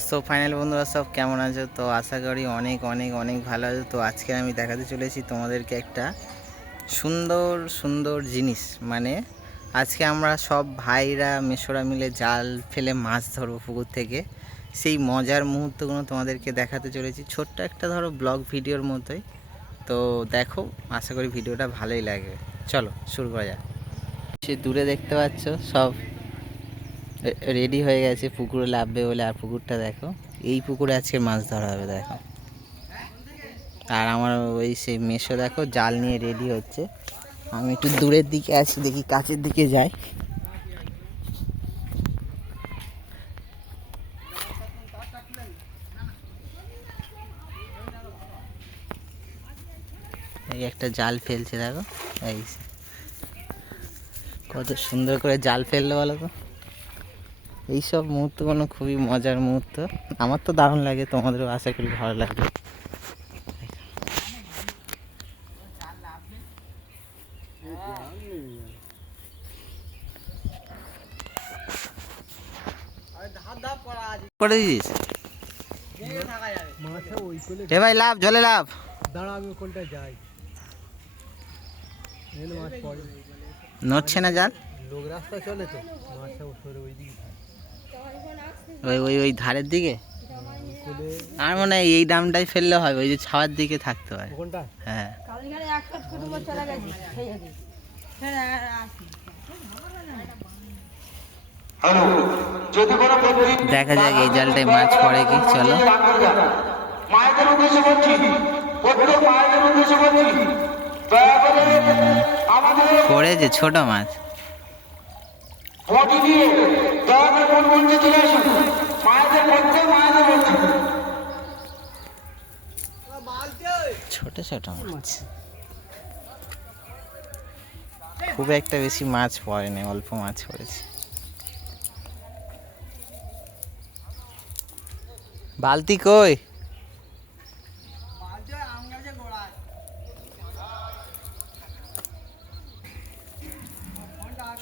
So final বন্ধুরা সব কেমন আছো? তো আশা করি অনেক অনেক অনেক ভালো আছো। তো আজকে আমি দেখাতে চলেছি তোমাদেরকে একটা সুন্দর সুন্দর জিনিস। মানে আজকে আমরা সব ভাইরা মেশোরা মিলে জাল ফেলে মাছ ধরবো পুকুর থেকে। সেই মজার মুহূর্তগুলো তোমাদেরকে দেখাতে চলেছি, ছোট্ট একটা ধরো ব্লগ ভিডিওর মতোই। তো দেখো, আশা করি ভিডিওটা ভালোই লাগবে। চলো শুরু করা যাক। সে দূরে দেখতে পাচ্ছ সব রেডি হয়ে গেছে পুকুরে নামবে বলে। আর পুকুরটা দেখো, এই পুকুরে আজকে মাছ ধরা হবে দেখো। আর আমার ওই সেই মেশো দেখো জাল নিয়ে রেডি হচ্ছে। আমি একটু দূরের দিকে আছি, দেখি কাছের দিকে যাই। এই একটা জাল ফেলছে দেখো, এই কত সুন্দর করে জাল ফেললো বলো তো। এইসব মুহূর্তগুলো খুবই মজার মুহূর্ত। আমার তো দারুণ লাগে, তোমাদেরও আশা করি ভালো লাগবে। করে দিস এ ভাই, লাভ জলে লাভ। দাঁড়া আমি কোনটা যাই, নড়ছে না জাল। লোক রাস্তা চলে তো মাছটা সরে ওই দিকে ওই ওই ওই ধারের দিকে। আর মনে হয় এই ডামটাই ফেললে হবে, ওই যে ছাওয়ার দিকে থাকতে হয়। কোনটা? হ্যাঁ, দেখা যাক এই জালটায় মাছ পড়ে কি। চলো, মায়েদের উদ্দেশ্যে বলছি, প্রত্যেক মায়েদের উদ্দেশ্যে বলছি, দয়া করে আমাদের পড়েছে ছোট মাছ। বডি দিয়ে দয়া করে মন মঞ্চে চলে আসুন। মায়েদের প্রত্যেক মায়েদের বলছি, ছোট ছোট মাছ, খুব একটা বেশি মাছ পড়েনি, অল্প মাছ পড়েছে। বালতি কই?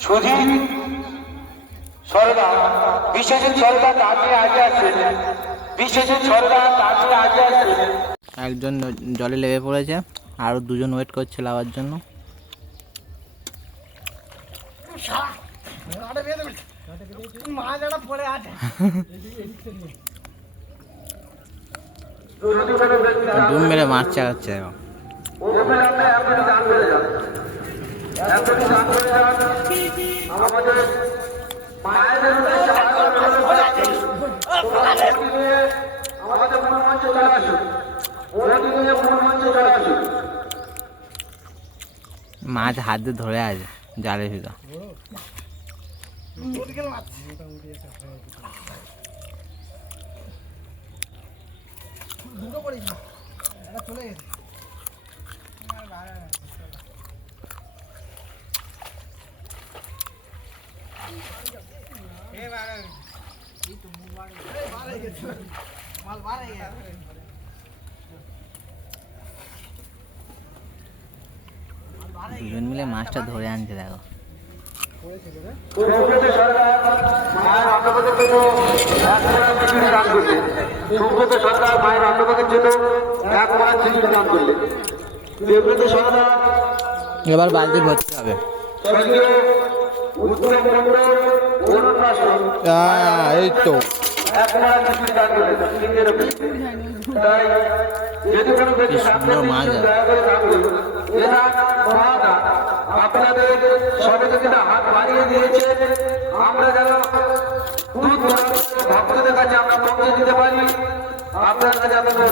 সুধীর সরদার, বিশ্বজিৎ সরদার তাড়াতাড়ি আগে আসছেন। বিশ্বজিৎ সরদার তাড়াতাড়ি আগে আসছেন। একজন জলে লেগে পড়েছে, আরো দুজন ওয়েট করছে লাভার জন্য। ডুব মেরে মাছ চাগাচ্ছে এখন। আমাদের মায়েদের আমাদের মূল মঞ্চে চলে আসুন। মূল মঞ্চে চলে আসুন। মাছ হাত দিয়ে ধরে আছে জালের ভিতর। চলে গেছে। দুজন মিলে মাছটা ধরে আনছে দেখো। সুব্রত সরকার মায়ের অন্নপদের জন্য 1 খিচুড়ি দান করলেন। সুব্রত সরকার মায়ের অন্নপদের জন্য 1 খিচুড়ি দান করলেন। সুব্রত সরকার এবার বালতি ভর্তি হবে। স্বর্গীয় উত্তম মন্ডল অরুণ মাস্টার এই তো 1 খিচুড়ি দান করলেন। তাই যদি কোনো ব্যক্তি সুন্দর মাছ আছে। দয়া করে দান করুন। এরা মহাদান আপনাদের সহযোগিতা হাত বাড়িয়ে দিয়েছে। আমরা যেন ভক্তদের কাছে আমরা পৌঁছে দিতে পারি, আপনার কাছে আপনাদের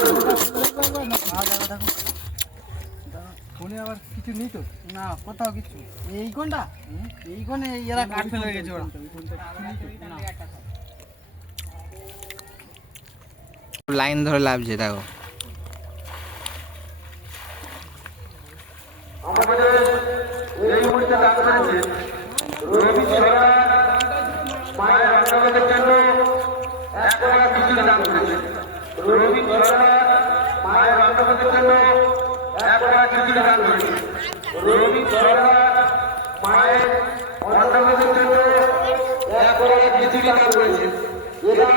ফোনে আবার কিছু নেই তো? না, কোথাও কিছু। এই কোনটা? এই কোনে এরা কাট ফেলে গেছে ওরা। লাইন ধরে লাভছে দেখো। আমাদের এই মুহূর্তে দান করেছে রবি সরকার মায়ের অন্নপদের জন্য 1 খিচুড়ি দান করেছে। রবি সরকার মায়ের অন্নপদের জন্য 1 খিচুড়ি দান করেছে। রবি সরকার মায়ের অন্নপদের জন্য 1 খিচুড়ি দান করেছে। এরা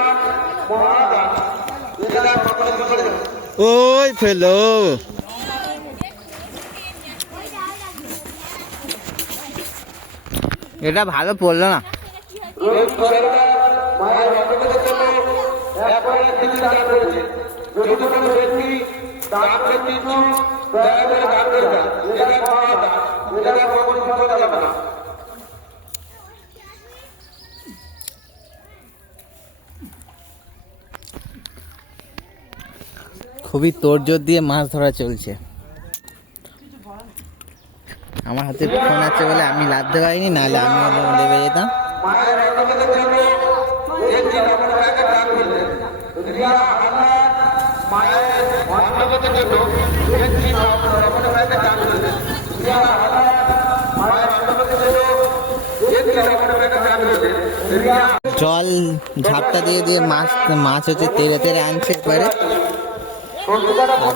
মহাদান ওই ফেলো এটা ভালো পড়লো না। মায়ের অন্নপ্রসাদের জন্য একবারে কিছু দান করেছে। যদি কোনো ব্যক্তি দান করতে ইচ্ছুক দয়া করে দান করবেন। এটা মহাদান, এটা কখনো বিফলে যাবে না। খুবই তোড়জোড় দিয়ে মাছ ধরা চলছে। আমার হাতে ফোন আছে বলে আমি লাভতে পারিনি, নাহলে আমি লেবে যেতাম। মায়ের অন্নপ্রসাদের জন্য একটি লবণ প্যাকেট দান করলেন। রিয়া আল্লাহ মায়ের অন্নপ্রসাদের জন্য একটি লবণ প্যাকেট দান করলেন। রিয়া আল্লাহ মায়ের অন্নপ্রসাদের জন্য একটি লবণ প্যাকেট দান করলেন। রিয়া জল ঝাপটা দিয়ে দিয়ে মাছ হচ্ছে তেড়ে তেড়ে আনছে একবারে। আর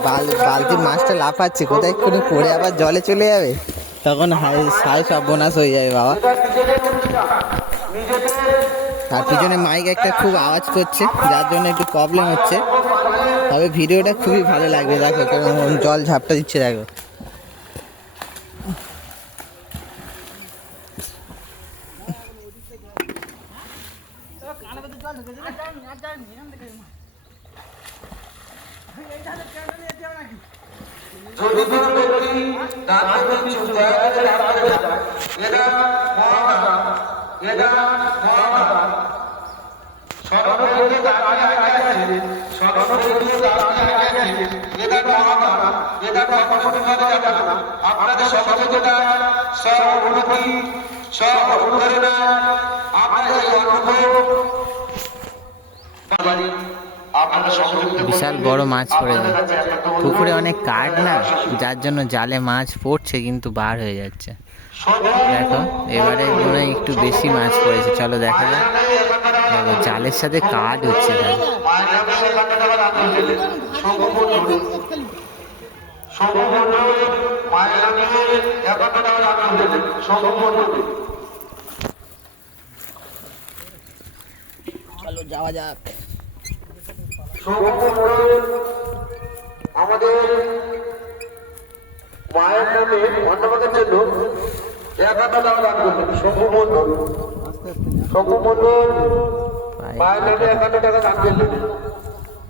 বালতির মাছটা লাফাচ্ছে, কোথায় এক্ষুনি পড়ে আবার জলে চলে যাবে, তখন সাই সর্বনাশ হয়ে যাবে বাবা। তার পিছনে মাইক একটা খুব আওয়াজ করছে, যার জন্য একটু প্রবলেম হচ্ছে। তবে ভিডিওটা খুবই ভালো লাগবে, দেখো কেমন জল ঝাপটা দিচ্ছে, দেখো। যদি কোনো ব্যক্তি দান করতে ইচ্ছুক দয়া করে দান করবেন। এটা মহাদান, এটা মহাদান। স্বর্ণপরিধি দানে আগে আছে, স্বর্ণপরিধি দানে আগে আছে। এটা মহাদান, এটা কখনো বিফলে যাবে না। আপনাদের সহযোগিতা, সহানুভূতি, সহঅনুপ্রেরণা আপনাদের এই অনুভব বিশাল বড় মাছ পড়েছে পুকুরে, অনেক কাঠ না, যার জন্য জালে মাছ পড়ছে কিন্তু বার হয়ে যাচ্ছে। দেখো এবারে মনে হয় একটু বেশি মাছ পড়েছে, চলো দেখা যাক। দেখো জালের সাথে কাঠ হচ্ছে এখানে। চলো যাওয়া যাক। আমাদের মায়ের নামে অন্নপ্রসাদের জন্য 1000 টাকা দান করলেন। শম্ভু মন্ডল মায়ের নামে 1000 টাকা দান করলেন।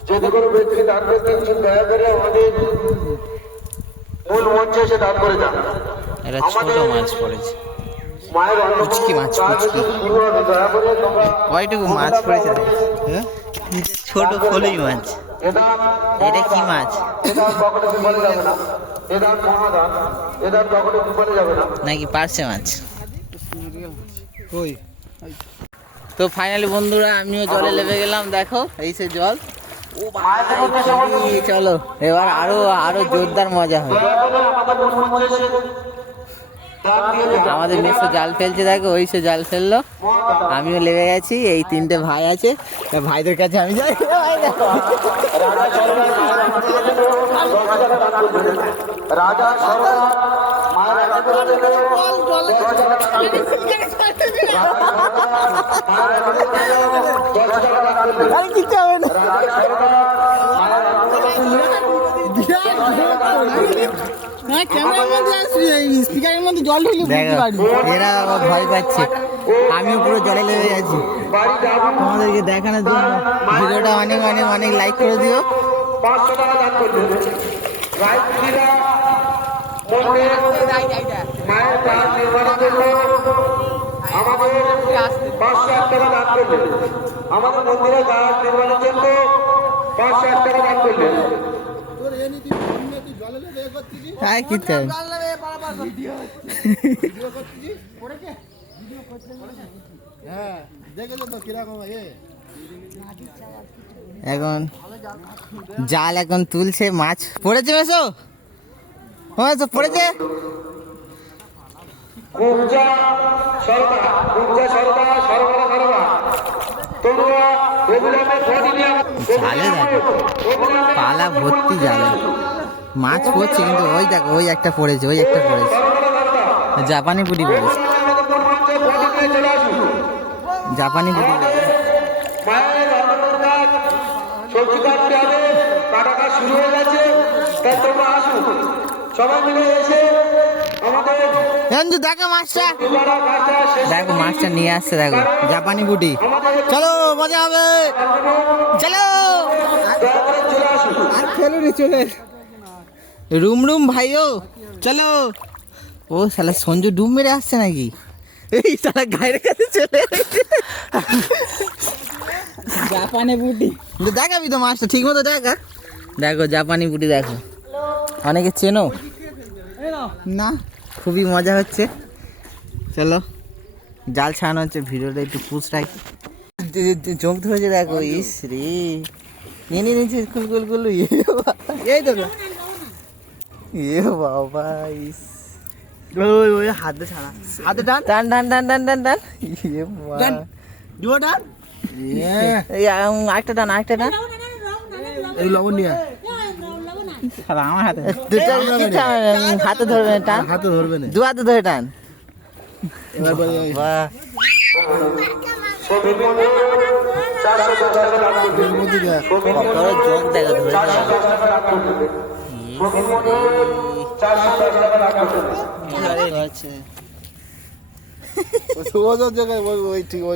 যদি কোনো ব্যক্তি দান করতে ইচ্ছুক দয়া করে আমাদের মূল মঞ্চে এসে দান করে যান। এটা ছোট মাছ পড়েছে, মায়ের পুচকি মাছ, পুচকি। কয়টুকু মাছ পড়েছে, ছোট ফলুই মাছ। এটা কি মাছ? নাকি পার্শে মাছ? তো ফাইনালি বন্ধুরা আমিও জলে লেবে গেলাম, দেখো এই সে জল। চলো এবার আরো জোরদার মজা হবে। আমাদের মেসো জাল ফেলছে, দেখো ওই সে জাল ফেললো, আমিও লেগে গেছি। এই 3টে ভাই আছে, ভাইদের কাছে আমি যাই। কিচ্ছু হবে না। এরা ভয় পাচ্ছে, আমিও পুরো জলে লেগে যাচ্ছি। তোমাদেরকে দেখানোর জন্য ভিডিওটা অনেক অনেক অনেক লাইক করে দিও। 500 টাকা দান করলেন। মায়ের কাজ নির্মাণের জন্য আমাদের 500 টাকা দান করলেন। আমাদের মন্দিরের কাজ নির্মাণের জন্য 500 টাকা দান করলেন। এখন জাল এখন তুলছে, মাছ পড়েছে। মেসো পড়েছে। জালে দেখো পালা ভর্তি জালে মাছ পড়ছে, কিন্তু ওই দেখো ওই একটা পড়েছে, ওই একটা পড়েছে, জাপানি পুঁটি পড়েছে, জাপানি পুঁটি। সবজি কাটতে হবে, কাটা কাজ শুরু হয়ে গেছে। তাই তোমরা আসুন, সবাই মিলে এসে আমাদের রঞ্জু দেখো মাছটা, দুবারা কাজটা শেষ দেখো মাছটা নিয়ে আসছে, দেখো জাপানি বুটি। চলো মজা হবে, চলো দয়া করে চলে আসুন। আর খেলো রে, চলে রুম রুম ভাইও চলো। ও শালা সঞ্জু ডুব মেরে আসছে নাকি? এই শালা গায়ের কাছে চলে এসেছে। জাপানি বুটি দেখাবি তো মাছটা ঠিক মতো দেখা। দেখো জাপানি বুটি, দেখো অনেকে চেনো না, খুবই মজা হচ্ছে। চলো জাল ছাড়ানো হচ্ছে, ভিডিওটা একটু পুষ রাখি। চোখ ধরেছে দেখো, ইস রে নিয়ে নিয়েছি কুল কুল কুল। এই তো এ বাবা, ইস ওই ওই হাতে ছাড়া, হাতে টান টান টান টান টান টান টান। এ বাবা। টান দুটো টান এই আরেকটা টান, আরেকটা টান। এই লবণ নিয়ে আমার হাতে দুটো হাতে ধরবে না, টান হাতে ধরবে না দু হাতে ধরে টান। এবার বাহ, শ্রমিক মন্ডল 410 টাকা দান করবে। বড় জোক দেখো ধরে টান। 410 টাকা দান করবে। শ্রমিক মন্ডল 410 টাকা দান করবে। আছে ও জায়গায় ওই ঠিক ওই